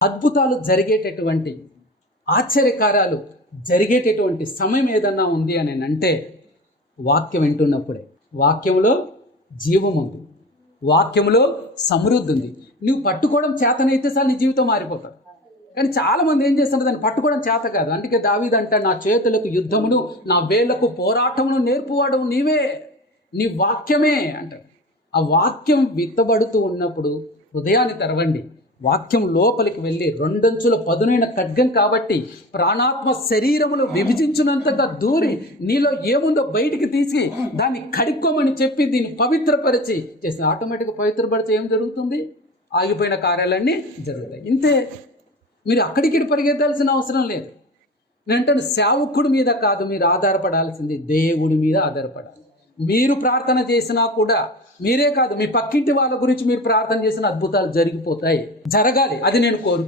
అద్భుతాలు జరిగేటటువంటి, ఆశ్చర్యకార్యాలు జరిగేటటువంటి సమయం ఏదన్నా ఉంది అని అంటే వాక్యం వింటున్నప్పుడే. వాక్యంలో జీవం ఉంది, వాక్యంలో సమృద్ధి ఉంది. నువ్వు పట్టుకోవడం చేతనైతే సార్ నీ జీవితం మారిపోతుంది. కానీ చాలామంది ఏం చేస్తున్నారు, దాన్ని పట్టుకోవడం చేత కాదు. అందుకే దావీదు అంటాడు, నా చేతులకు యుద్ధమును, నా వేళ్లకు పోరాటమును నేర్పువాడు నీవే, నీ వాక్యమే అంటాడు. ఆ వాక్యం విత్తబడుతూ ఉన్నప్పుడు హృదయాన్ని తెరవండి. వాక్యం లోపలికి వెళ్ళి రెండంచుల పదునైన ఖడ్గం కాబట్టి ప్రాణాత్మ శరీరములు విభజించినంతగా దూరి నీలో ఏముందో బయటికి తీసి దాన్ని కడుక్కోమని చెప్పి దీన్ని పవిత్రపరిచి చేసిన ఆటోమేటిక్గా పవిత్రపరిచి ఏం జరుగుతుంది? ఆగిపోయిన కార్యాలన్నీ జరుగుతాయి. ఇంతే. మీరు అక్కడికి పరిగెత్తాల్సిన అవసరం లేదు. నేనంటే సేవకుడి మీద కాదు మీరు ఆధారపడాల్సింది, దేవుడి మీద ఆధారపడాలి. మీరు ప్రార్థన చేసినా కూడా, మీరే కాదు మీ పక్కింటి వాళ్ళ గురించి మీరు ప్రార్థన చేసిన అద్భుతాలు జరిగిపోతాయి, జరగాలి. అది నేను కోరుకుంటున్నాను.